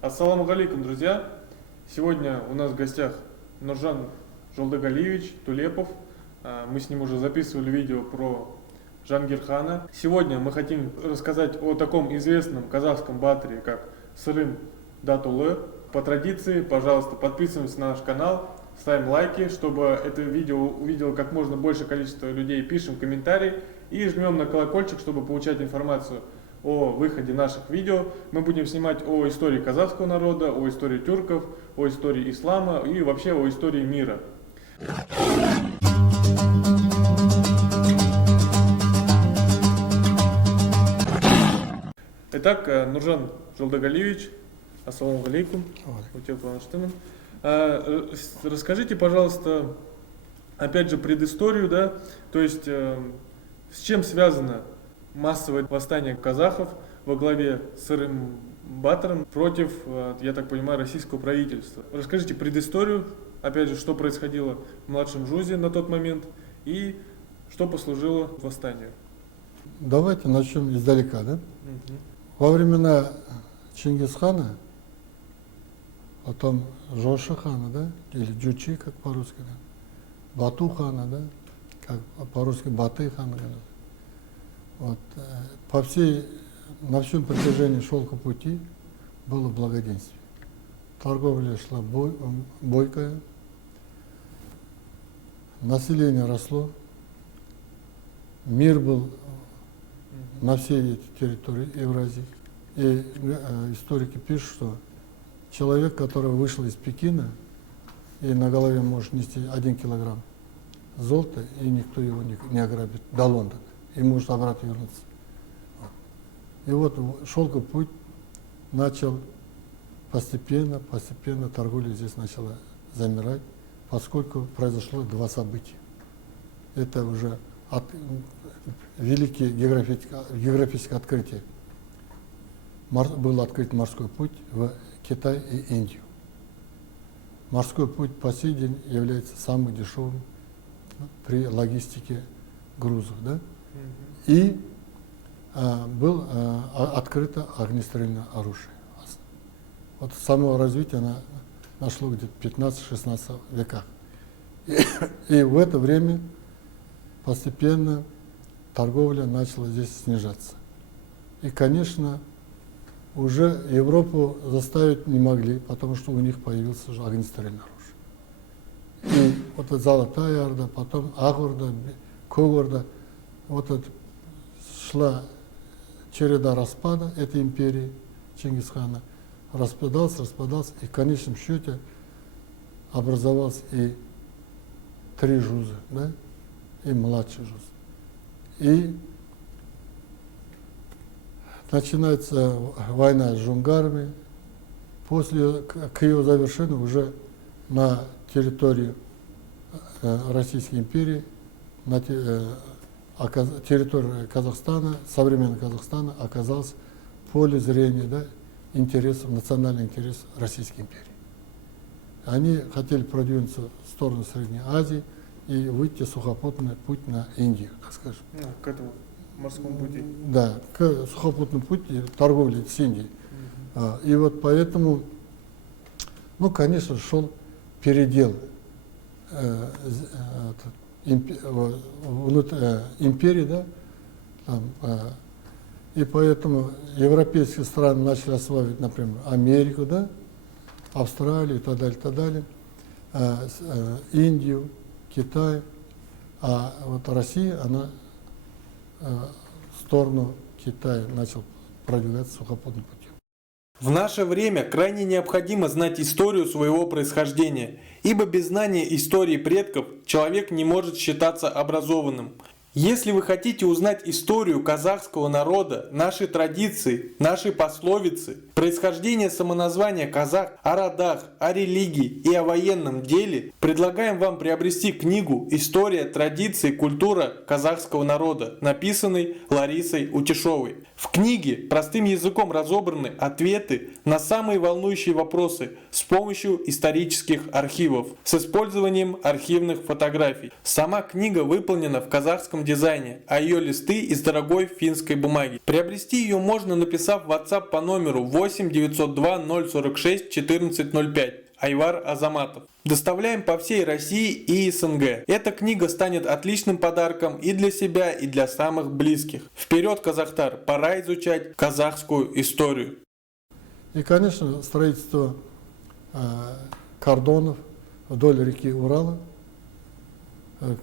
Ассаламу алейкум, друзья! Сегодня у нас в гостях Нуржан Жолдогалиевич Тулепов. Мы с ним уже записывали видео про Жангирхана. Сегодня мы хотим рассказать о таком известном казахском батыре, как Сырым Датулы. По традиции, пожалуйста, подписываемся на наш канал, ставим лайки, чтобы это видео увидело как можно большее количество людей, пишем комментарии и жмем на колокольчик, чтобы получать информацию о выходе наших видео. Мы будем снимать о истории казахского народа, о истории тюрков, о истории ислама и вообще о истории мира. Итак, Нуржан Жолдогалиевич, ассаламу алейкум. Расскажите, пожалуйста, опять же предысторию, да, то есть с чем связано массовое восстание казахов во главе с Сырым Батыром против, я так понимаю, российского правительства. Расскажите предысторию, опять же, что происходило в младшем Жузе на тот момент и что послужило восстанию. Давайте начнем издалека, да? Во времена Чингисхана, потом Жошы хана, да, или Джучи, как по-русски, да, Бату хана, да, как по-русски Баты хана, вот, на всем протяжении шелка пути было благоденствие. Торговля шла бойкая, население росло, мир был на всей этой территории Евразии. И историки пишут, что человек, который вышел из Пекина и на голове может нести 1 килограмм золота, и никто его не ограбит до Лондона, и может обратно вернуться. И вот шелковый путь начал постепенно торговля здесь начала замирать, поскольку произошло 2 события. Это уже великие географические открытия. Был открыт морской путь в Китай и Индию. Морской путь по сей день является самым дешевым при логистике грузов. Да? И было открыто огнестрельное оружие. Вот самого развития оно нашло где-то в 15-16 веках. И в это время постепенно торговля начала здесь снижаться. И, конечно, уже Европу заставить не могли, потому что у них появилось уже огнестрельное оружие. И вот эта Золотая Орда, потом Ақ-Орда, Көк-Орда, вот это шла череда распада этой империи Чингисхана. Распадался, и в конечном счете образовалось и 3 жуза, да, и младший жуз. И начинается война с джунгарами. К ее завершению уже на территории Российской империи, на территории Казахстана, современного Казахстана оказалось поле зрения, да, интересов, национальный интерес Российской империи. Они хотели продвинуться в сторону Средней Азии и выйти сухопутный путь на Индию, так скажем. К этому морскому пути. Да, к сухопутному пути торговли с Индией. И вот поэтому, ну, конечно, шел передел империи, да, и поэтому европейские страны начали осваивать, например, Америку, да, Австралию и так далее, Индию, Китай, а вот Россия, она в сторону Китая начал продвигаться сухопутным путем. В наше время крайне необходимо знать историю своего происхождения, ибо без знания истории предков человек не может считаться образованным. Если вы хотите узнать историю казахского народа, наши традиции, наши пословицы, происхождение самоназвания казах, о родах, о религии и о военном деле, предлагаем вам приобрести книгу «История, традиции, культура казахского народа», написанной Ларисой Утешовой. В книге простым языком разобраны ответы на самые волнующие вопросы с помощью исторических архивов, с использованием архивных фотографий. Сама книга выполнена в казахском дизайне, а ее листы из дорогой финской бумаги. Приобрести ее можно, написав в WhatsApp по номеру 8 902 046 1405. Айвар Азаматов. Доставляем по всей России и СНГ. Эта книга станет отличным подарком и для себя, и для самых близких. Вперед, Казахстар! Пора изучать казахскую историю. И, конечно, строительство кордонов вдоль реки Урала в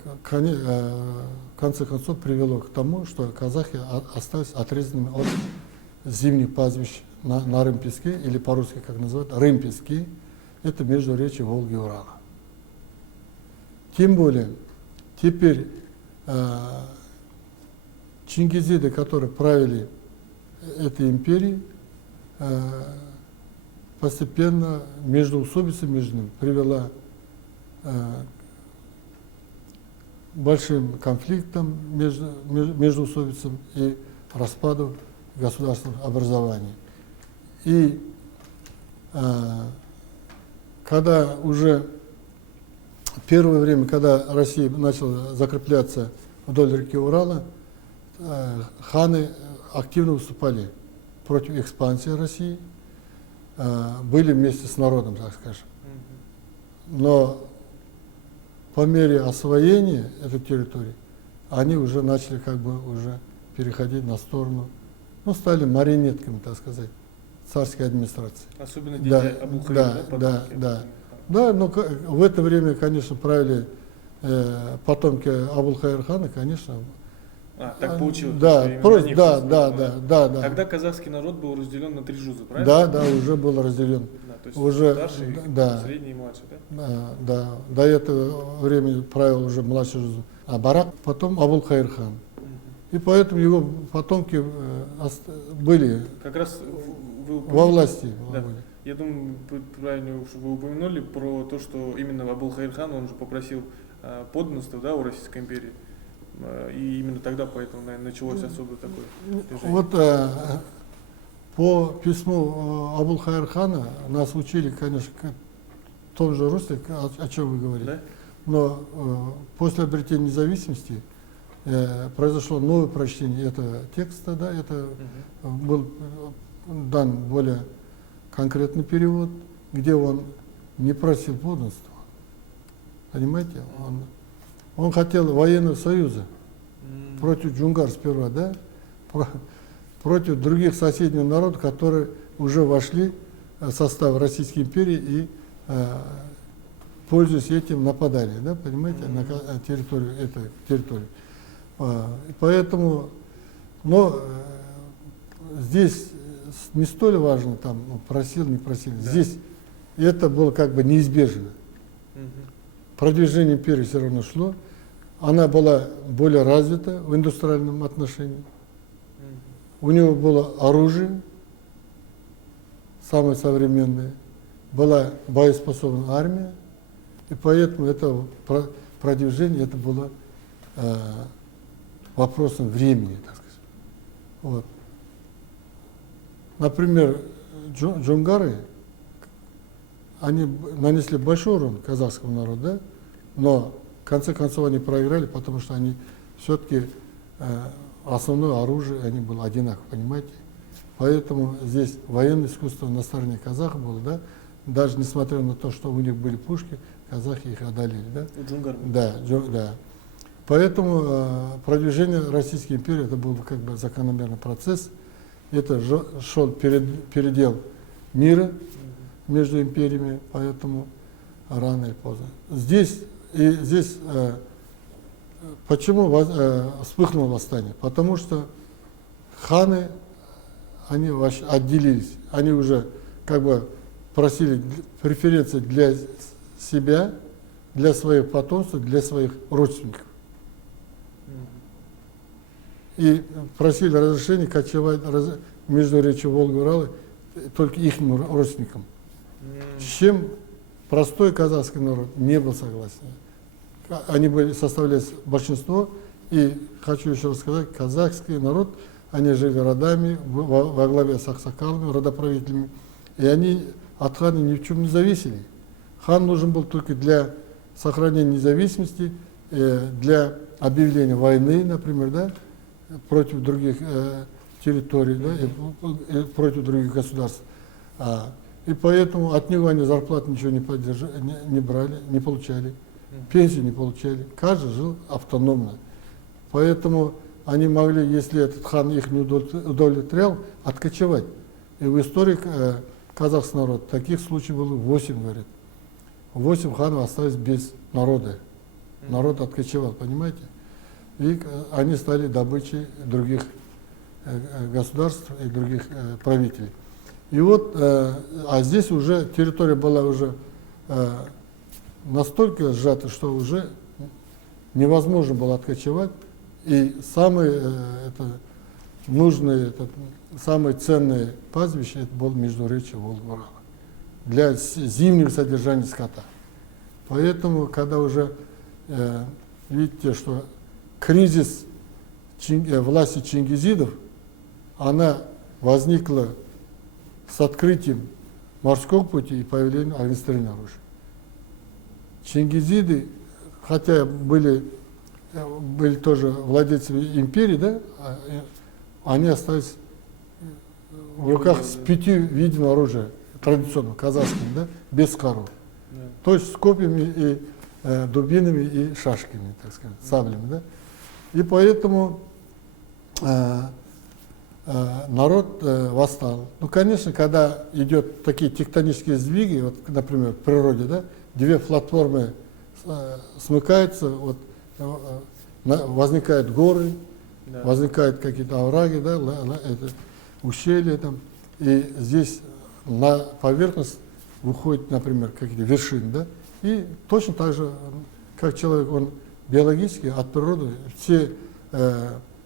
конце концов привело к тому, что казахи остались отрезанными от зимних пастбищ на Рым-Песке, или по-русски как называют, Рым-Пески. Это междуречье Волги и Урала. Тем более, теперь чингизиды, которые правили этой империей, постепенно междоусобица между ними привела к большим конфликтам, междоусобицам и распаду государственных образований. И когда уже первое время, когда Россия начала закрепляться вдоль реки Урала, ханы активно выступали против экспансии России, были вместе с народом, так скажем. Но по мере освоения этой территории они уже начали как бы уже переходить на сторону, ну, стали марионетками, так сказать, царской администрации. Особенно дети Да, Абулхаира, да, но в это время, конечно, правили потомки Абулхаир-хана, конечно. Так получилось. Да, что просто, именно на них да. основано. Тогда казахский народ был разделен на 3 жуза, правильно? Да, уже был разделен. Да, то есть Уже, старший, да. средний и младший, да? Да. До этого времени правил уже младший жуз Барак, потом Абулхаир-хан. И поэтому его потомки были Как раз вы во власти. Да. Я думаю, правильно уж вы упомянули про то, что именно Абулхаир-хан, он же попросил подданства, да, у Российской империи. И именно тогда, поэтому, наверное, началось особо такое движение. Вот по письму Абулхаир-хана нас учили, конечно, в том же русле, о чем вы говорите. Да? Но после обретения независимости произошло новое прочтение этого текста, да, это был дан более конкретный перевод, где он не просил подданства. Понимаете? Он хотел военного союза против джунгар сперва, да, против других соседних народов, которые уже вошли в состав Российской империи и, пользуясь этим, нападали, да, понимаете, на территорию, этой территории. И поэтому, но здесь не столь важно, там, просил, не просил. Да. Здесь это было как бы неизбежно. Продвижение империи все равно шло. Она была более развита в индустриальном отношении. У него было оружие, самое современное, была боеспособная армия, и поэтому это продвижение это было вопросом времени, так сказать. Вот. Например, джунгары, они нанесли большой урон казахскому народу, да? Но в конце концов они проиграли, потому что они все-таки основное оружие они было одинаково, понимаете? Поэтому здесь военное искусство на стороне казахов было, да? Даже несмотря на то, что у них были пушки, казахи их одолели, да? Да. Поэтому продвижение Российской империи это был как бы закономерный процесс. Это шел передел мира между империями, поэтому рано и поздно. Здесь почему вспыхнуло восстание? Потому что ханы, они отделились, они уже как бы просили преференции для себя, для своих потомств, для своих родственников. И просили разрешения кочевать между речью Волги и Урала только их родственникам. С чем простой казахский народ не был согласен. Они составляли большинство, и хочу еще раз сказать, казахский народ они жили родами во главе с аксакалами, родоправителями, и они от хана ни в чем не зависели. Хан нужен был только для сохранения независимости, для объявления войны, например, да, против других территорий, да, и против других государств. И поэтому от него они зарплату ничего не брали, не получали, пенсию не получали. Каждый жил автономно. Поэтому они могли, если этот хан их не удовлетворял, откочевать. И в истории казахский народ таких случаев было 8, говорят. 8 ханов остались без народа. Народ откочевал, понимаете? И они стали добычей других государств и других правителей. И вот, а здесь уже территория была уже настолько сжата, что уже невозможно было откочевать. И самые нужные, самые ценные пастбища это было междуречье Волги-Урала для зимнего содержания скота. Поэтому, когда уже видите, что кризис власти чингизидов, она возникла с открытием морского пути и появлением огнестрельного оружия. Чингизиды, хотя были тоже владельцами империи, да, они остались в руках с 5 видами оружия, традиционного, казахским, да, без коров. Да. То есть с копьями и дубинами и шашками, так сказать, саблями. Да. И поэтому народ восстал. Ну, конечно, когда идет такие тектонические сдвиги, вот, например, в природе, да, две платформы смыкаются, вот, возникают горы, да, возникают какие-то овраги, да, ущелья там, и здесь на поверхность выходят, например, какие-то вершины, да, и точно так же, как человек, он биологически от природы, все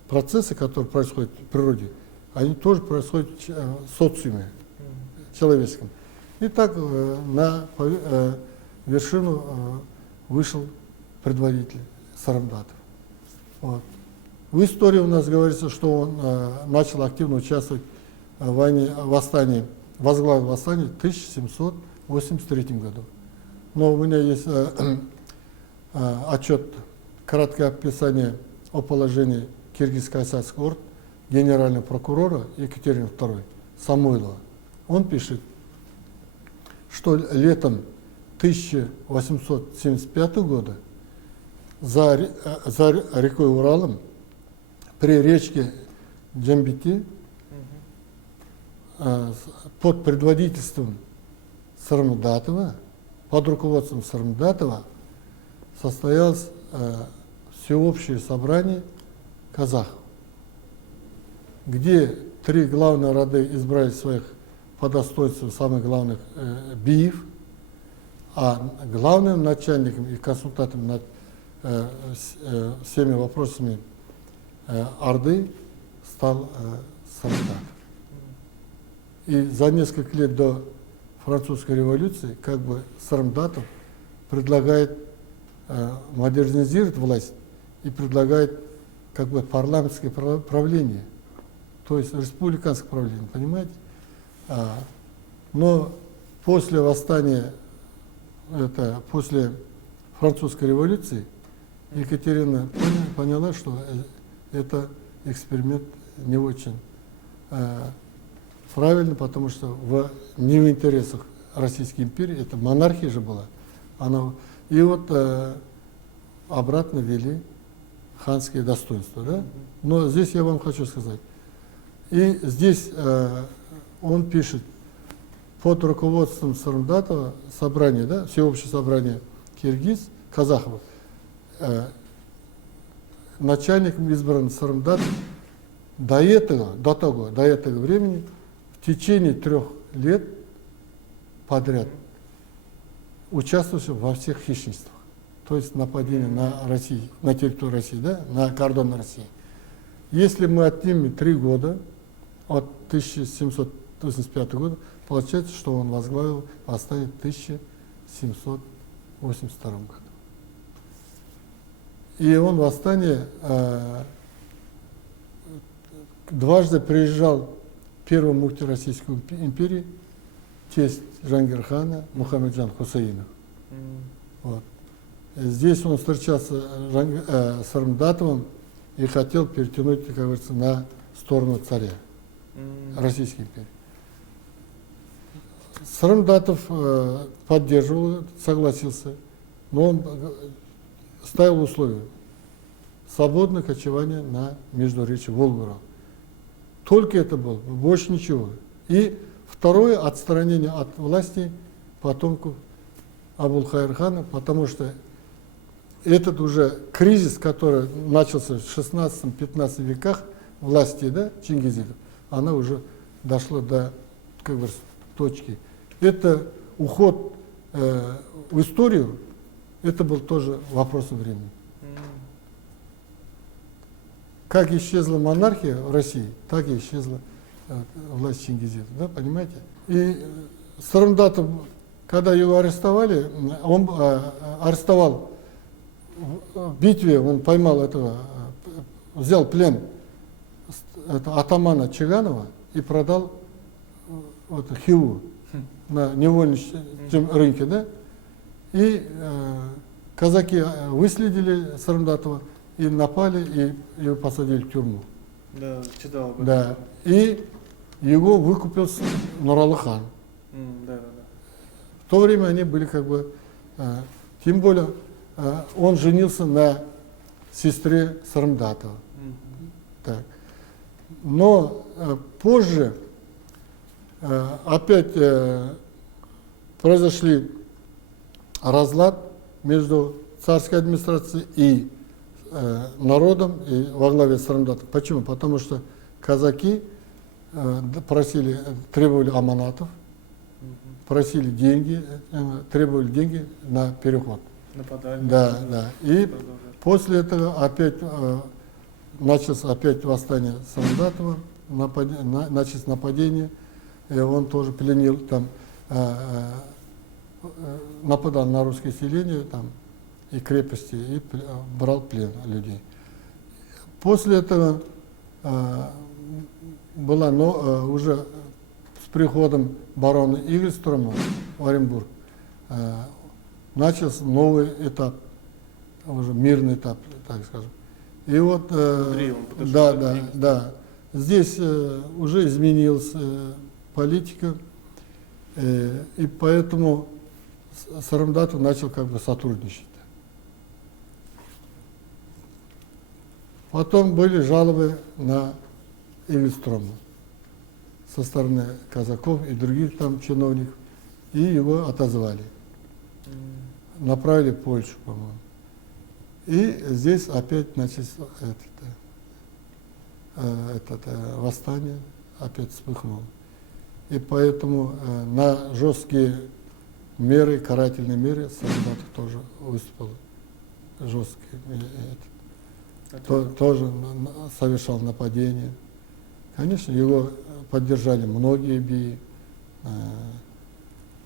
процессы, которые происходят в природе, они тоже происходят в социуме человеческом. И так на вершину вышел предводитель Сарамдатов. Вот. В истории у нас говорится, что он начал активно участвовать в восстании, возглавил восстание в 1783 году. Но у меня есть отчет, краткое описание о положении Киргиз-Кайсарского орд генерального прокурора Екатерины II Самойлова. Он пишет, что летом 1875 года за рекой Уралом при речке Джамбити под предводительством Сармдатова, под руководством Сармдатова состоялось всеобщее собрание казахов, где 3 главные роды избрали своих по достоинству самых главных биев, а главным начальником и консультантом над всеми вопросами Орды стал Сармдатов. И за несколько лет до французской революции как бы Сармдатов предлагает модернизировать власть и предлагает как бы парламентское правление, то есть республиканское правление, понимаете? Но после восстания, после французской революции, Екатерина поняла, что это эксперимент не очень правильный, потому что не в интересах Российской империи, это монархия же была. И вот обратно ввели ханские достоинства. Да? Но здесь я вам хочу сказать. И здесь он пишет, под руководством Сармдатова собрание, да, всеобщее собрание киргиз, казахов, начальником избран Сармдатов до этого времени в течение 3 лет подряд участвовавший во всех хищничествах, то есть нападение на Россию, на территорию России, да, на кордон России. Если мы отнимем 3 года от 1785 года, получается, что он возглавил восстание в 1782 году. И он восстание дважды приезжал первый муфти Российской империи, тесть Джангирхана Мухаммеджан Хусаинов. Вот. Здесь он встречался с Сармдатовым и хотел перетянуть, как говорится, на сторону царя Российской империи. Сармдатов поддерживал, согласился, но он ставил условия свободное кочевание на междуречье Волгу-Урал. Только это было, больше ничего. И второе, отстранение от власти потомков Абул-Хайр-хана, потому что этот уже кризис, который начался в 16-15 веках власти, да, чингизидов, она уже дошла до, как бы, точки. Это уход в историю, это был тоже вопрос времени. Как исчезла монархия в России, так и исчезла власть чингизидов, да, понимаете? И Сармдатов, когда его арестовали, он арестовал в битве, он поймал этого, взял плен атамана Чиганова и продал вот, Хиву на невольничьем рынке, да? И казаки выследили Сармдатова и напали, и его посадили в тюрьму. Да, читал об этом. Да. И его выкупил Нуралы хан. Да. В то время они были как бы, тем более, он женился на сестре Сармдатова. Так. Но позже опять произошли разлад между царской администрацией и народом, и во главе Сармдатова. Почему? Потому что казаки просили, требовали аманатов, просили деньги, требовали деньги на переход. Нападали. Да. И после этого опять началось опять восстание Сармдатова, началось нападение, и он тоже пленил там, нападал на русское селение там, и крепости, и брал плен людей. После этого была, уже с приходом барона Игельстрома в Оренбург начался новый этап, уже мирный этап, так скажем. И вот, да, здесь уже изменилась политика, и поэтому Сармдатов начал как бы сотрудничать. Потом были жалобы на Игельстрома со стороны казаков и других там чиновников, и его отозвали. Направили в Польшу, по-моему. И здесь опять началось восстание, опять вспыхнуло. И поэтому на жесткие меры, карательные меры Сармдатов тоже выступил жесткие. Тоже совершал нападение. Конечно, его поддержали многие бии.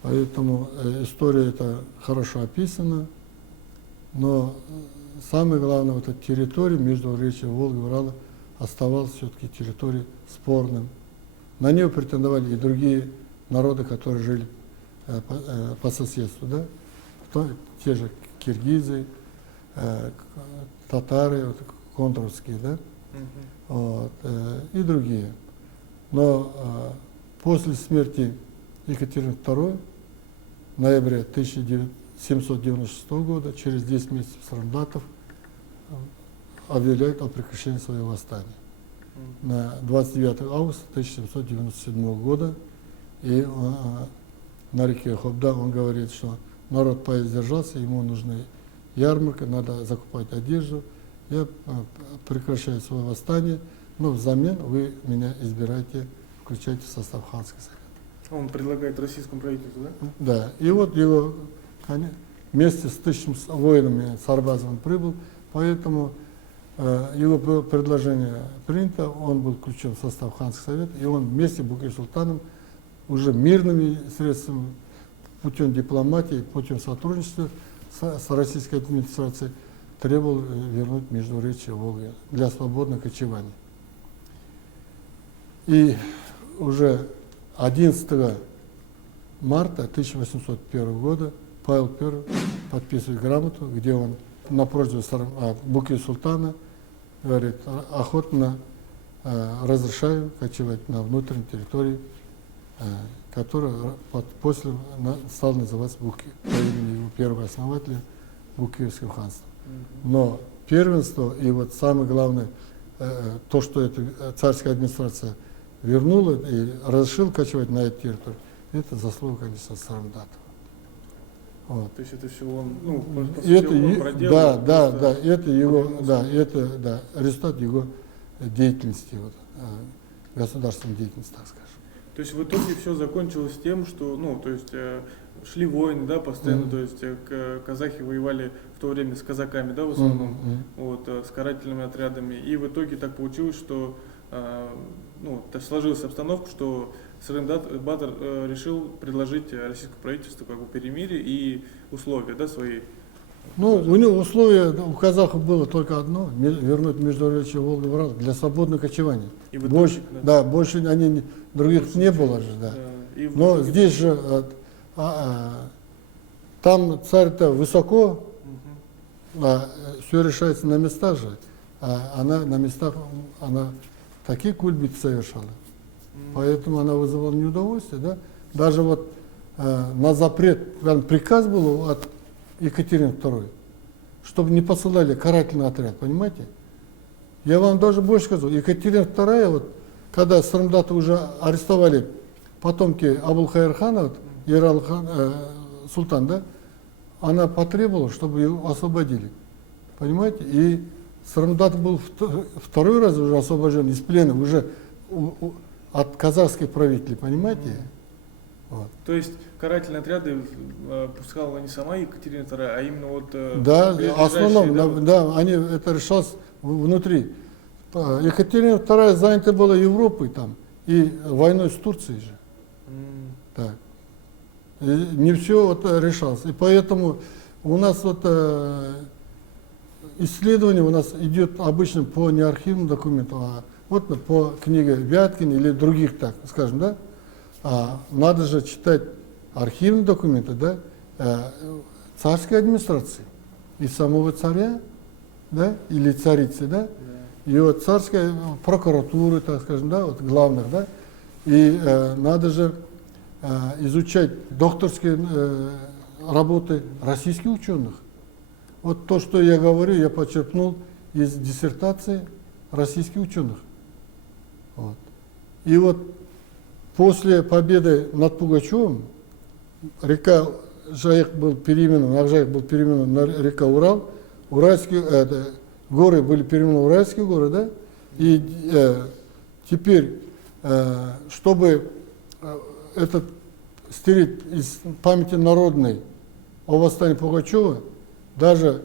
Поэтому история эта хорошо описана. Но самое главное, вот эта территория между речью Волги и Урала оставалась все-таки территорией спорным. На нее претендовали и другие народы, которые жили по соседству. Да? Те же киргизы, татары, вот, контуровские, да? Вот, и другие. Но после смерти Екатерины II, в ноябре 1796 года, через 10 месяцев Сармдатов объявляет о прекращении своего восстания. На 29 августа 1797 года, и на реке Хобда он говорит, что народ поиздержался, ему нужны ярмарка, надо закупать одежду, я прекращаю свое восстание, но взамен вы меня избираете, включайте в состав ханского совета. Он предлагает российскому правительству, да? Да, и вот его вместе с 1000 воинами Сарбазом прибыл, поэтому его предложение принято, он был включен в состав ханского совета, и он вместе с Букир-Султаном уже мирными средствами, путем дипломатии, путем сотрудничества с российской администрацией требовал вернуть междуречье Волги для свободного кочевания. И уже 11 марта 1801 года Павел I подписывает грамоту, где он на просьбу Буки Султана говорит: охотно разрешаю кочевать на внутренней территории, которая после стала называться Буки, по имени его первого основателя Букиевского ханства. Но первенство и вот самое главное, то, что эта царская администрация вернула и разрешила кочевать на эту территорию, это заслуга, конечно, Сарымдатова. Вот. То есть это все он, ну, по И сути, он проделал. это его, подвинулся. результат его деятельности, вот, государственной деятельности, так скажем. То есть в итоге все закончилось тем, что, ну, то есть шли войны, да, постоянно, то есть казахи воевали в то время с казаками, да, в основном, вот, с карательными отрядами, и в итоге так получилось, что, ну, сложилась обстановка, что Сарымдат Батыр решил предложить российскому правительству как бы перемирие и условия, да, свои. Ну, у него условие, у казахов было только одно: вернуть междуречье Волга-Урал для свободного кочевания. И в итоге, Больше, больше других не было же, да. И в Но итоге- здесь же там царь-то высоко, все решается на местах же, а она на местах, она такие кульбиты совершала. Поэтому она вызывала неудовольствие, да. Даже вот на запрет, приказ был от Екатерины II, чтобы не посылали карательный отряд, понимаете? Я вам даже больше скажу, Екатерина II, вот, когда Сарымдата уже арестовали потомки Абулхайр-хана, вот, Ерал-хан, Султан, да, она потребовала, чтобы его освободили, понимаете? И Сарымдат был второй раз уже освобожден из плена, уже от казахских правителей, понимаете? Вот. То есть карательные отряды пускала не сама Екатерина II, а именно вот Да, в ближайшие, основном, да, они это решалось внутри. Екатерина II занята была Европой там и войной с Турцией же. Так. И не все вот решалось. И поэтому у нас вот исследование у нас идет обычно по не архивным документам, а вот по книге Вяткина или других, так скажем, да. Надо же читать архивные документы, да, царской администрации и самого царя, да, или царицы, да, и вот царской прокуратуры, так скажем, да, вот главных, да, и надо же изучать докторские работы российских ученых. Вот то, что я говорю, я почерпнул из диссертации российских ученых. Вот. И вот после победы над Пугачевым река Жайык был переименован, Акжайык был переименован на река Урал, Уральские горы были переименованы в Уральские горы, да? И теперь, чтобы этот стереть из памяти народной о восстании Пугачева, даже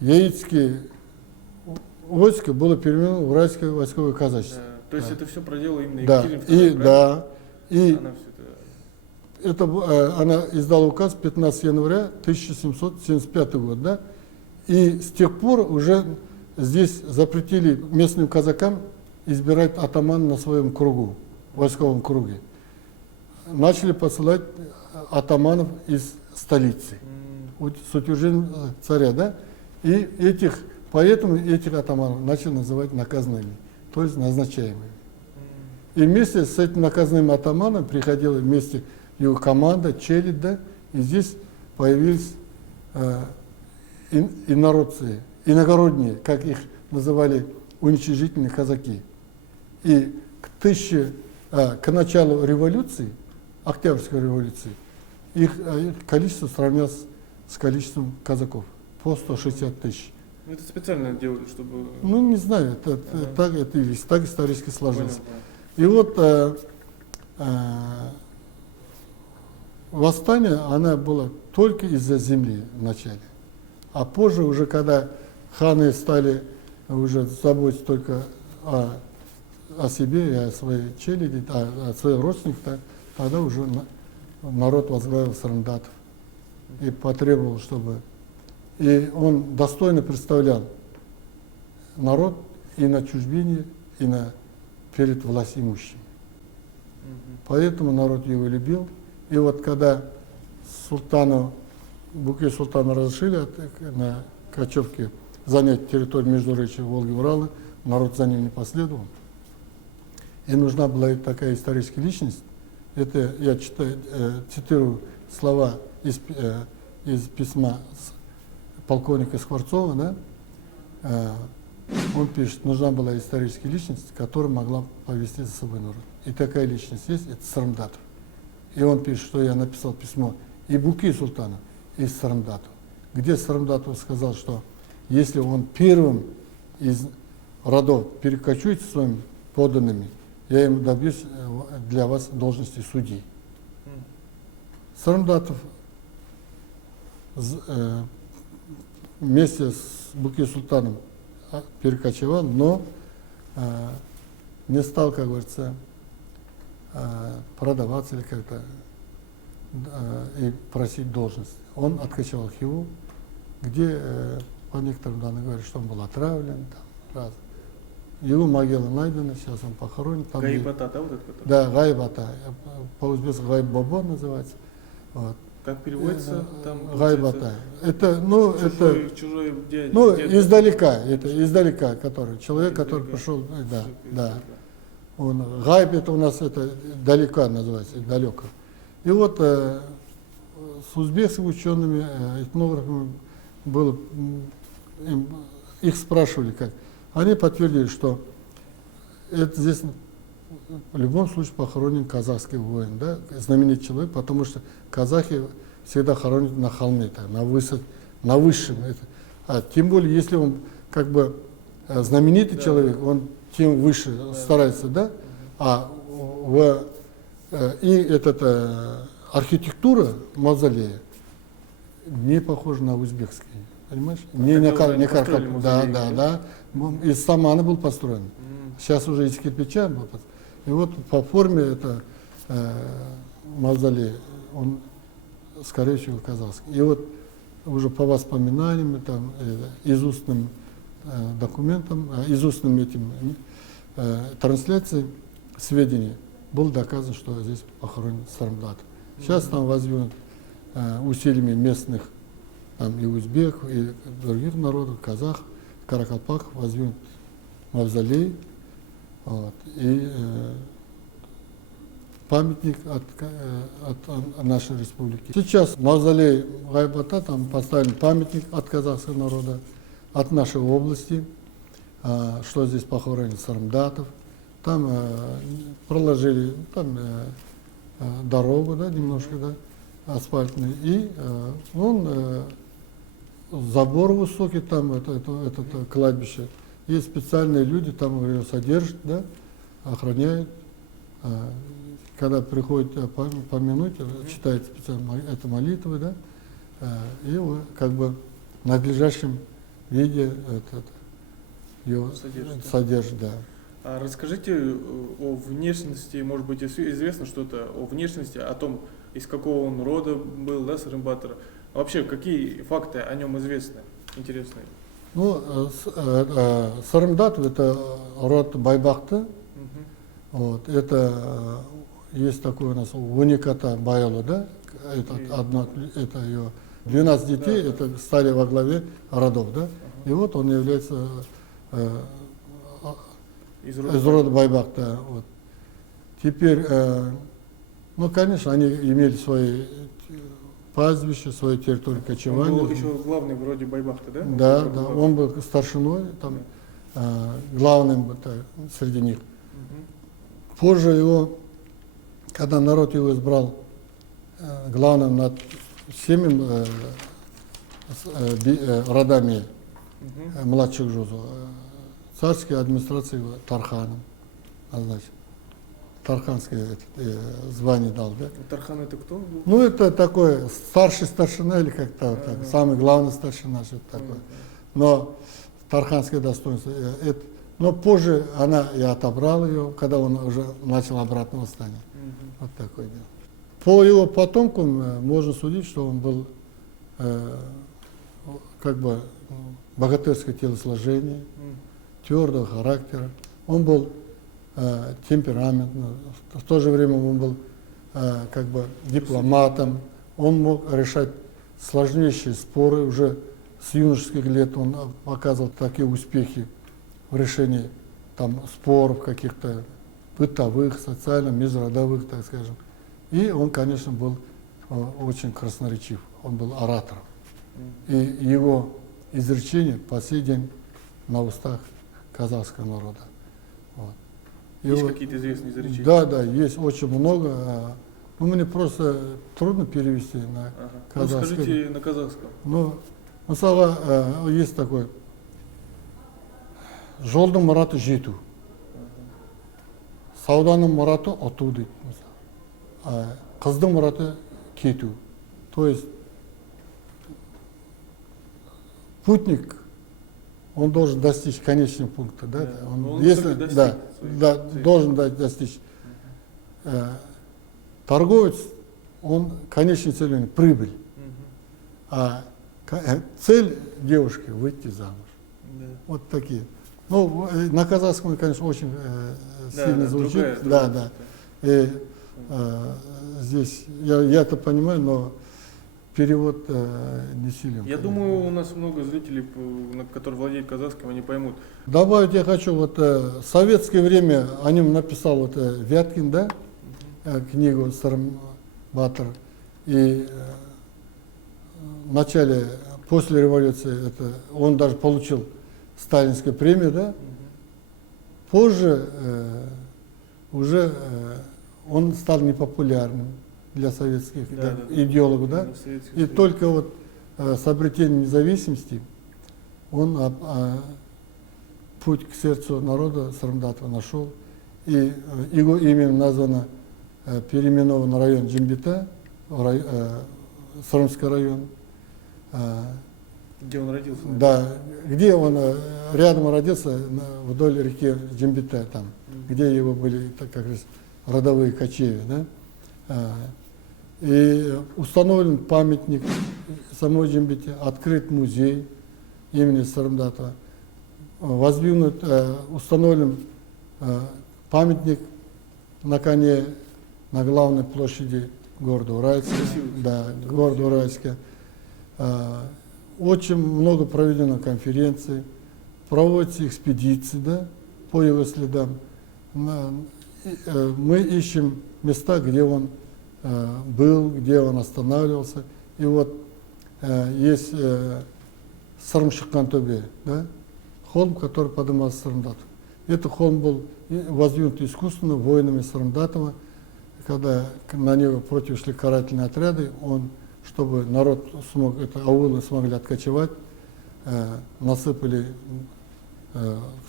яицкие войска было переименовано в Уральское войсковое казачество. То есть это все проделала именно Да, Екатерина и, II, да, и Она всё это- она издала указ 15 января 1775 года, да? И с тех пор уже здесь запретили местным казакам избирать атамана на своем кругу, войсковом круге. Начали посылать атаманов из столицы с утверждением царя, да? И поэтому этих атаманов начали называть наказанными, то есть назначаемыми. И вместе с этим наказанным атаманом приходила вместе его команда, челядь, да? И здесь появились инородцы, иногородние, как их называли уничижительные казаки. И к началу революции, Октябрьской революции, их количество сравнялось с количеством казаков по 160 тысяч. Ну, это специально делали, чтобы... Ну, не знаю, так исторически сложилось. Понял, И вот восстание, оно было только из-за земли вначале. А позже, уже когда ханы стали уже заботиться только о себе и о своей челяди, о своих родственниках, тогда уже народ возглавил Сарымдатов и потребовал, чтобы... И он достойно представлял народ и на чужбине, и на перед властимущими. Мгм. Поэтому народ его любил. И вот когда султану, Букей султану разрешили на кочевке занять территорию междуречия Волги и Урала, народ за ним не последовал. И нужна была и такая историческая личность. Это я цитирую слова из письма полковника Скворцова, да? Он пишет, нужна была историческая личность, которая могла повести за собой народ. И такая личность есть, это Сарымдатов. И он пишет, что я написал письмо и Букей султану, и Сарымдатову, где Сарымдатов сказал, что если он первым из родов перекочует своими подданными, я ему добьюсь для вас должности судьи. Сарымдатов вместе с Букей султаном перекочевал, но не стал, как говорится, продаваться или как-то и просить должность. Он откочевал в Хиву, где по некоторым данным говорят, что он был отравлен. Там, раз. Его могила найдена, сейчас он похоронен. Там Гайбата, да, вот это? Который? Да, Гайбата. По-узбекски Гайбабо называется. Вот. Как переводится там? Гайбата. Это, ну, чужой дядя. ну, издалека, который человек, который пришел, да, да. Он, гайб это у нас это далека называется, далеко. И вот с узбекскими учеными, этнографами было, их спрашивали как. Они подтвердили, что это здесь в любом случае похоронен казахский воин, да, знаменитый человек, потому что казахи всегда хоронят на холме, так, на высшем. А тем более, если он как бы знаменитый человек, он тем выше старается, да? А архитектура мавзолея не похожа на узбекский, понимаешь? Да. Из самана был построен. Сейчас уже из кирпича был построен. И вот по форме это мавзолей, он скорее всего казахский. И вот уже по воспоминаниям, там, из устным документам, из устным этим трансляции сведений было доказано, что здесь похоронен Сарымдатов. Сейчас там воздвигнут усилиями местных, там и узбек, и других народов, казах, каракалпак, воздвигнут мавзолей, вот, и памятник от нашей республики. Сейчас в мавзолей Гайбата там поставлен памятник от казахского народа, от нашей области, что здесь похоронен Сарымдатов. Там проложили там, дорогу, да, немножко, да, асфальтную. И забор высокий, там это кладбище. Есть специальные люди, там его содержат, да, охраняют. Когда приходит помянуть, читает специально это молитвы, да, и его как бы в надлежащем виде его содержит, да. А расскажите о внешности, может быть, известно что-то о внешности, о том, из какого он рода был, да, Сарымбатор. Вообще, какие факты о нем известны, интересные? Ну, Сарымдатов это род Байбакты. Вот, это есть такой у нас Униката Байла, да, это ее 12 детей, да, это стали во главе родов, да, и вот он является из рода Байбакта. Вот. Теперь, ну, конечно, они имели свои пастбища, свою территорию кочевания. Он был еще главный вроде Байбакта, да? Да, он был старшиной, там, главным среди них. Позже его, когда народ его избрал главным над всеми родами младших жузов, царская администрация его Тарханом назначила. Тарханское звание дал, да? Тархан это кто был? Ну, это такой старший старшина или как-то так, самый главный старшина, что-то такое. Но Тарханское достоинство, но позже она и отобрала ее, когда он уже начал обратное восстание. Вот такое дело. По его потомкам можно судить, что он был как бы богатырское телосложение, твердого характера. Он был темпераментный, в то же время он был как бы дипломатом, он мог решать сложнейшие споры, уже с юношеских лет он показывал такие успехи в решении там, споров каких-то бытовых, социальных, межродовых, так скажем. И он, конечно, был очень красноречив, он был оратором. И его изречения по сей день на устах казахского народа. Вот. И Есть вот, какие-то известные изречения? да, да, есть очень много. Ну, мне просто трудно перевести на Ага. казахский. Ну, скажите на казахском. Ну, мысалы, есть такой. Жолдың мұраты жету. Сауданың мұраты ұту дейді. Қыздың мұраты кету. То есть путник, он должен достичь конечного пункта, да? Да, Он, он если, достиг да, своих да, целей. должен достичь. Торговец, он конечной целью прибыль, а цель девушки выйти замуж. Да. Вот такие. Ну, на казахском, конечно, очень сильно Да, звучит. другая Да. И здесь я это понимаю, но перевод не силен. Я думаю, у нас много зрителей, которые владеют казахским, они поймут. Добавить я хочу, вот в советское время о нем написал вот Вяткин, да, книгу «Сырым Батыр». И в начале, после революции, он даже получил сталинскую премию, да. Позже уже он стал непопулярным для советских идеологов, да. И только вот с обретением независимости он путь к сердцу народа Сырымдатова нашел. И его именем названо переименован район Джимбита, Сырымский район. Где он родился? Да, где он рядом родился, вдоль реки Джимбита, там, где его были, так как раз, родовые кочеви, да. И установлен памятник самой Джимбите, открыт музей имени Сырымдатова, воздвигнут, установлен памятник на коне на главной площади города Уральска. Да, города Уральска. Очень много проведено конференций, проводятся экспедиции, да, по его следам. Мы ищем места, где он был, где он останавливался. И вот есть Сырымшыққан-төбе, да, холм, который поднимался Сырымдатов. Этот холм был воздвигнут искусственно воинами Сырымдатова. Когда на него против шли карательные отряды, он, чтобы народ смог, это аулы смогли откочевать, насыпали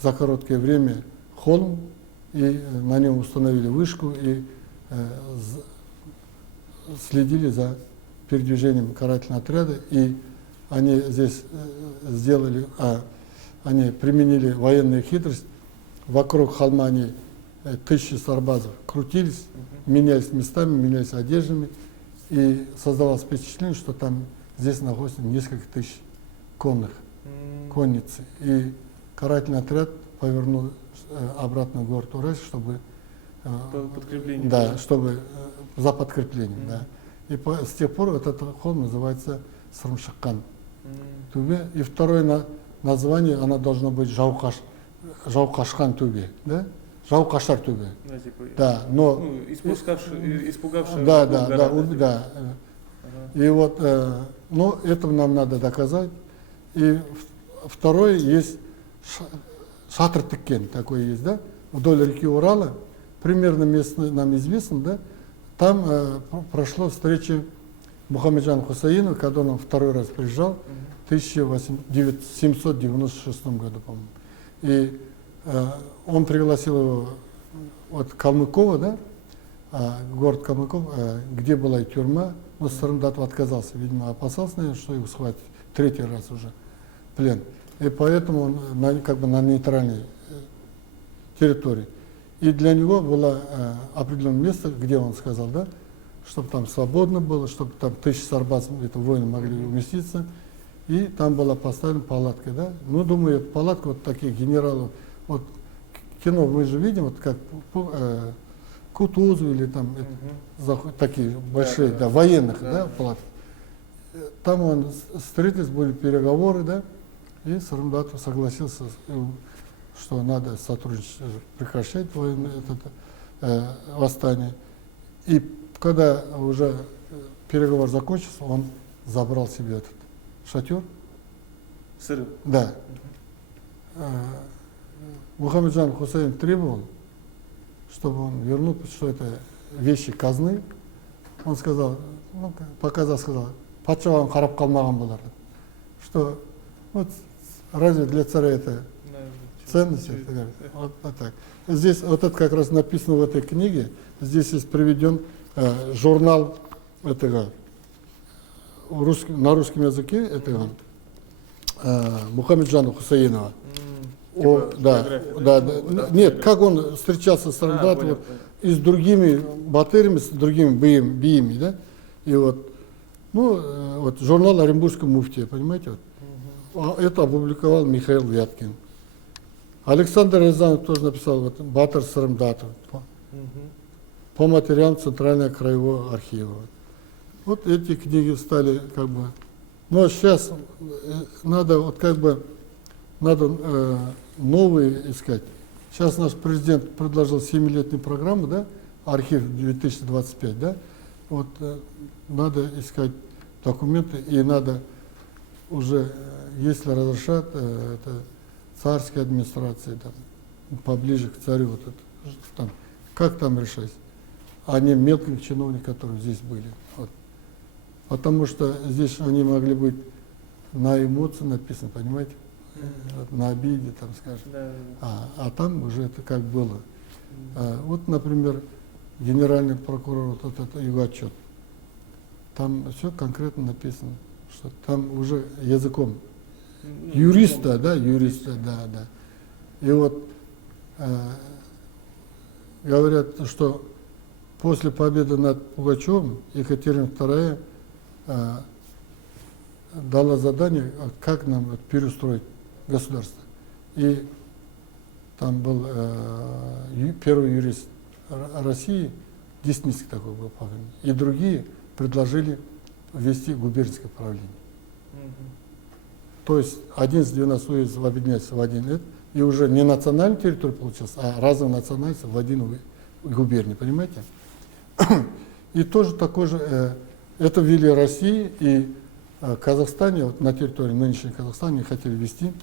за короткое время холм, и на нем установили вышку и следили за передвижением карательного отряда. И они здесь сделали, они применили военную хитрость. Вокруг холма они 1000 сарбазов крутились, менялись местами, менялись одеждами. И создавалось впечатление, что там здесь находится несколько тысяч конниц. И карательный отряд повернул обратно в город Уральск, чтобы подкрепление. Да, чтобы за подкреплением. Да. И с тех пор этот холм называется Сырымшыққан-төбе. И второе название, оно должно быть Жауқашқан-төбе, да? Жауқашар-төбе. Да, типа, да, но испугавший. Да. И вот, ну, это нам надо доказать. И второе, есть Шатыр-тіккен, такой есть, да? Вдоль реки Урала, примерно место нам известно, да? Там прошла встреча Мухамеджана Хусаинова, когда он второй раз приезжал в 1796 году, по-моему. И он пригласил его от Калмыкова, да, город Калмыков, где была и тюрьма, но Сырымдатов отказался, видимо, опасался, наверное, что его схватят третий раз уже плен. И поэтому он как бы на нейтральной территории. И для него было определенное место, где он сказал, да, чтобы там свободно было, чтобы там 1000 сарбазов, это воины могли уместиться. И там была поставлена палатка, да. Ну, думаю, эта палатка вот таких генералов, вот кино мы же видим, вот как Кутузов или там такие большие, да. да, военных, Да. да, палат. Там он встретились, были переговоры, да, и Сарымбатов согласился, что надо сотрудничать, прекращать военное восстание. И когда уже переговор закончился, он забрал себе этот шатер. Сырым. Да. Мухаммеджан Хусейн требовал, чтобы он вернул, что это вещи казны. Он сказал, ну, показал, сказал, патша вам харап калмаган болар. Что вот, разве для царя это ценность? Вот так. Здесь вот это как раз написано в этой книге. Здесь есть приведен журнал этого, на русском языке этого Мухаммеджана Хусейнова. Нет, как он встречался с Сарымбатовым и с другими батырями, с другими биями, да? И вот, ну, вот журнал Оренбургского муфтия, понимаете? Вот. Это опубликовал Михаил Вяткин. Александр Рязанов тоже написал, вот, Батыр Сарымбатов, по материалам Центрального краевого архива. Вот эти книги стали как бы... Но сейчас надо вот как бы новые искать. Сейчас наш президент предложил 7-летнюю программу, да, архив 2025, да. Вот надо искать документы и надо уже, если разрешат, это царской администрации, там, поближе к царю, вот это, там, как там решать, а не мелких чиновников, которые здесь были. Вот. Потому что здесь они могли быть на эмоции написаны, понимаете? На обиде, там, скажем. Да. А там уже это как было. Вот, например, генеральный прокурор, вот это его отчет. Там все конкретно написано, что там уже языком юриста, да. И вот говорят, что после победы над Пугачевым Екатерина II дала задание, как нам вот переустроить государство. И там был первый юрист России, Десницкий такой был, по времени, и другие предложили ввести губернское правление. То есть 11-12 уездов объединяется в один это, и уже не национальная территория получилась, а разные национальности в один губернию, понимаете? И тоже такой же, это ввели России и Казахстане, вот на территории нынешней Казахстана хотели ввести,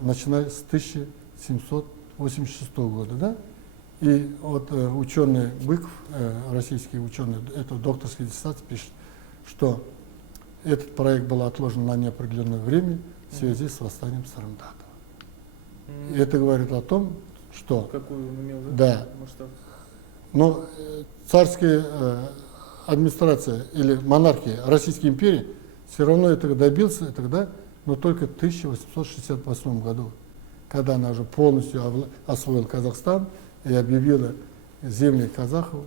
начиная с 1786 года, да? И вот ученый Быков, российский ученый, это докторский диссертация пишет, что этот проект был отложен на неопределенное время в связи с восстанием Сарымбатова. И это говорит о том, что... Какую он имел, да, масштаб? Но царская администрация или монархия Российской империи все равно этого добился тогда, но только в 1868 году, когда она уже полностью освоила Казахстан и объявила земли казахов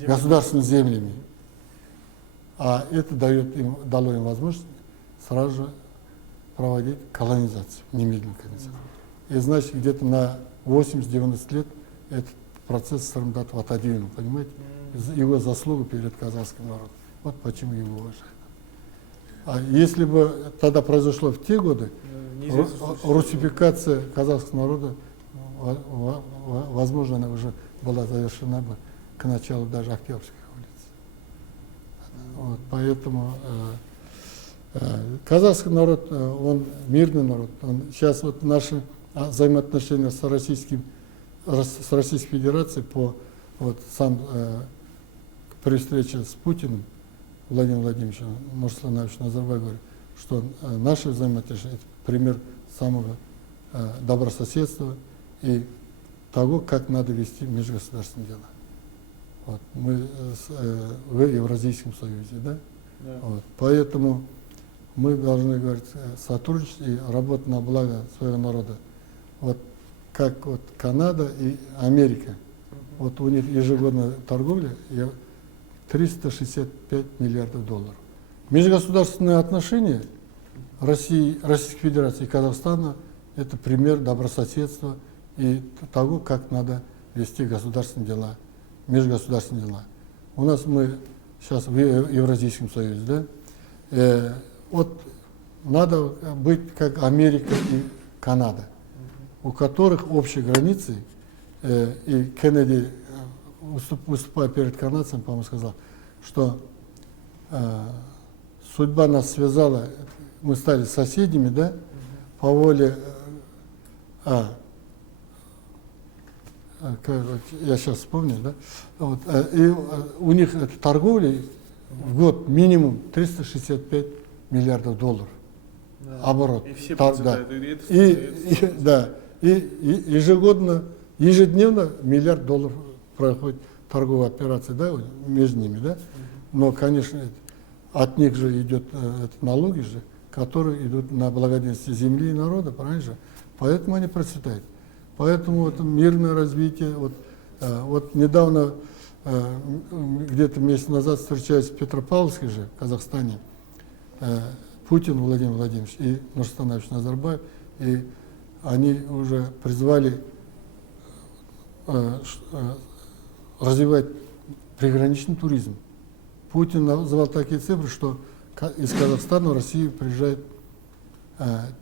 государственными землями. А это дало им возможность сразу же проводить колонизацию, немедленную колонизацию. И значит, где-то на 80-90 лет этот процесс Сарымбатов отодвинул, понимаете? Его заслугу перед казахским народом. Вот почему его уважают. А если бы тогда произошло в те годы, русификация казахского народа, возможно, она уже была завершена бы к началу даже Октябрьской революции. Вот, поэтому казахский народ, он мирный народ. Сейчас вот наши взаимоотношения с Российской Федерацией по вот сам при встрече с Путиным, Владимиром Владимировичем Нурсултановичем Назарбаев говорит, что наши взаимоотношения это пример самого добрососедства и того, как надо вести межгосударственные дела. Вот. Мы в Евразийском союзе, да? Да. Вот. Поэтому мы должны, говорить, сотрудничать и работать на благо своего народа. Вот как вот Канада и Америка. Вот у них ежегодная торговля 365 миллиардов долларов. Межгосударственные отношения России, Российской Федерации и Казахстана это пример добрососедства и того, как надо вести государственные дела, межгосударственные дела. У нас мы сейчас в Евразийском Союзе, да? Вот надо быть как Америка и Канада, у которых общие границы, и Кеннеди, выступая перед канадцами, по-моему, сказал, что судьба нас связала, мы стали соседями, да, по воле, я сейчас вспомню, да, вот, и у них торговля в год минимум 365 миллиардов долларов. Да. Оборот. И все Да. процветают. И ежедневно миллиард долларов проходит торговая операция, да, между ними, да. Но, конечно, от них же идет налоги же, которые идут на благоденствие земли и народа, правильно же? Поэтому они процветают. Поэтому вот мирное развитие, вот недавно, где-то месяц назад встречаюсь в Петропавловске же, в Казахстане, Путин Владимир Владимирович и Нурсултан Абишевич Назарбаев, и они уже призвали развивать приграничный туризм. Путин назвал такие цифры, что из Казахстана в Россию приезжает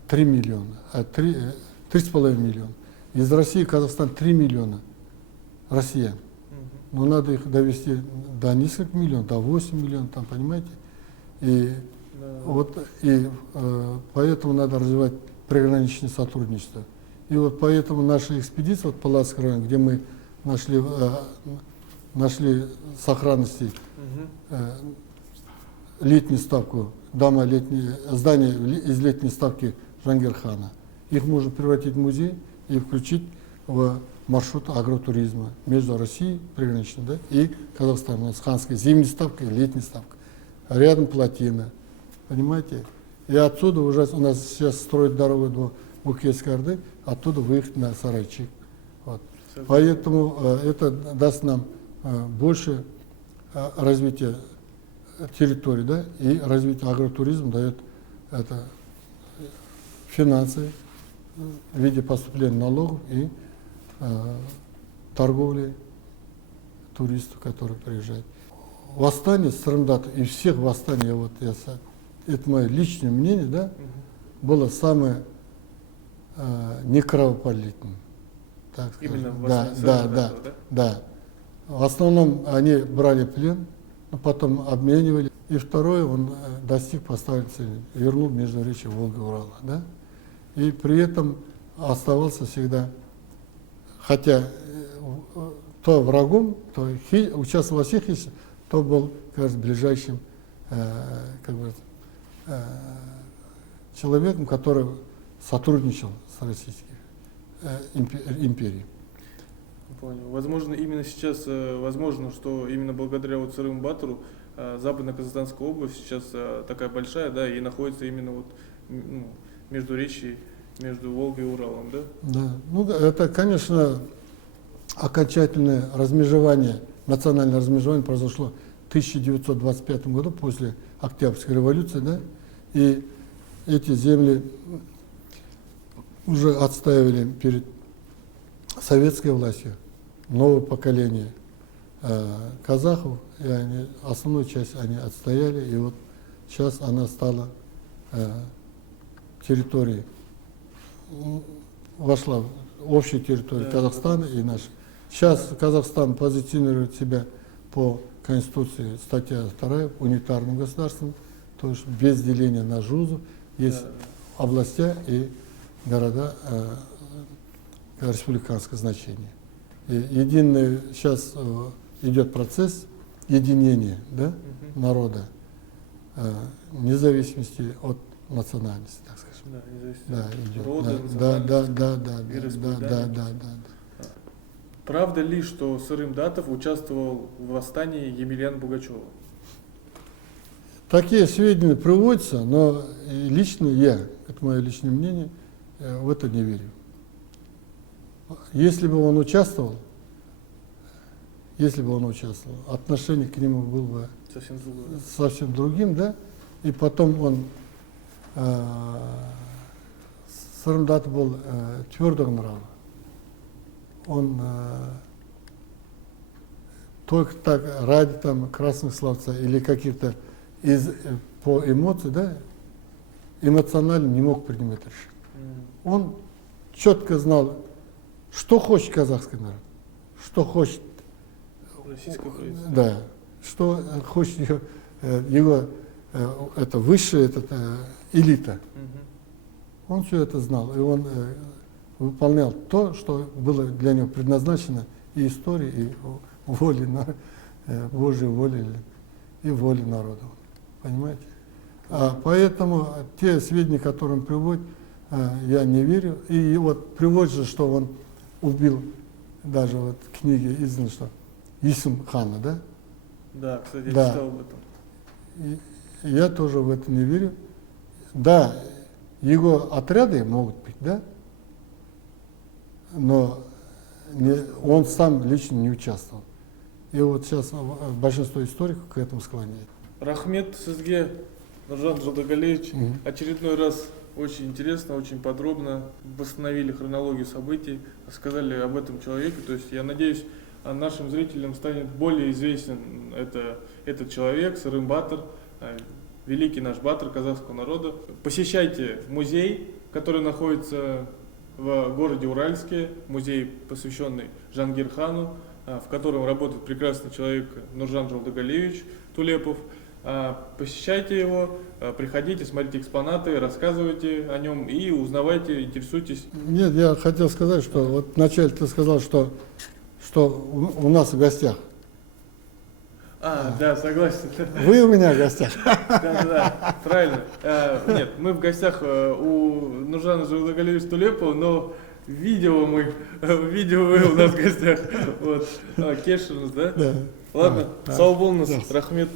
3 миллиона, 3,5 миллиона. Из России в Казахстан 3 миллиона россиян. Но надо их довести до нескольких миллионов, до 8 миллионов, там, понимаете? И поэтому надо развивать приграничное сотрудничество. И вот поэтому наша экспедиция вот, по Палацкому району, где мы нашли сохранности летнюю ставку, здание из летней ставки Джангир-хана. Их можно превратить в музей и включить в маршрут агротуризма между Россией, приграничной, да, и Казахстаном. У нас ханская зимняя ставка и летняя ставка. Рядом плотина. Понимаете? И отсюда уже у нас сейчас строят дорогу до Букетской Орды, оттуда выехать на Сарайчик. Вот. Поэтому это даст нам больше развития территории, да, и развитие агротуризма дает это финансы в виде поступления налогов и торговли туристов, которые приезжают. Восстание Сырымдата и всех восстаний, это мое личное мнение, да, было самое некровопролитным. Так скажем. Именно восстание да. В основном они брали плен, но потом обменивали. И второе, он достиг поставленной цели, вернул междуречье Волга и Урала. Да? И при этом оставался всегда, хотя то врагом, то участвовал во всех, то был, кажется, ближайшим человеком, который сотрудничал с Российской империей. Понял. Возможно, именно сейчас, возможно, что именно благодаря вот Сырым-Батыру Западно-Казахстанская область сейчас такая большая, да, и находится именно вот междуречье, между Волгой и Уралом, да? Да. Ну, это, конечно, окончательное размежевание, национальное размежевание произошло в 1925 году, после Октябрьской революции, да, и эти земли уже отстаивали перед советской властью новое поколение казахов, и они, основную часть они отстояли, и вот сейчас она стала территорией, вошла в общую территорию Казахстана и наша. Сейчас Казахстан позиционирует себя по Конституции, статья 2, унитарным государством, то есть без деления на жузу, есть областя и города республиканского значения. И единый, сейчас идет процесс единения, да, народа, вне зависимости от национальности, так скажем. Да, идет. Рода, Да. Правда ли, что Сырым-Датов участвовал в восстании Емельяна Пугачева? Такие сведения приводятся, но лично я, это мое личное мнение, в это не верю. Если бы он участвовал, отношение к нему было бы совсем другим, да, и потом он Сырымдатов был твердого нрава. Он только так ради там красных словца или каких-то по эмоции, да, эмоционально не мог принимать решение. Он четко знал, что хочет казахский народ, что хочет, Российское правительство. да, что хочет его это высшая элита. Он все это знал, и он выполнял то, что было для него предназначено и историей, и волей, Божьей волей и волей народа. Понимаете? Поэтому те сведения, которые он приводит, я не верю. И вот приводит же, что он убил, даже вот в книге издано, что Исм хана, да? Да, кстати, я Да. читал об этом. И я тоже в это не верю. Да, его отряды могут быть, да? Но он сам лично не участвовал. И вот сейчас большинство историков к этому склоняет. Рахмет сізге, Нуржан Жолдогалиевич. Мгм. Очередной раз очень интересно, очень подробно восстановили хронологию событий, рассказали об этом человеке. То есть я надеюсь, нашим зрителям станет более известен этот человек, Сырым Батыр, великий наш Батыр казахского народа. Посещайте музей, который находится в городе Уральске, музей, посвященный Жангирхану, в котором работает прекрасный человек Нуржан Жолдогалиевич Тулепов. Посещайте его, приходите, смотрите экспонаты, рассказывайте о нем и узнавайте, интересуйтесь. Нет, я хотел сказать, что вот вначале ты сказал, что у нас в гостях. Да, согласен. Вы у меня в гостях. Да, правильно. Нет, мы в гостях у Нуржана Жолдогалиевича Тулепова, но видео вы у нас в гостях. Вот. Кеш у нас, да? Да. Ладно, Да. сау болыңыз, Да. рахмет.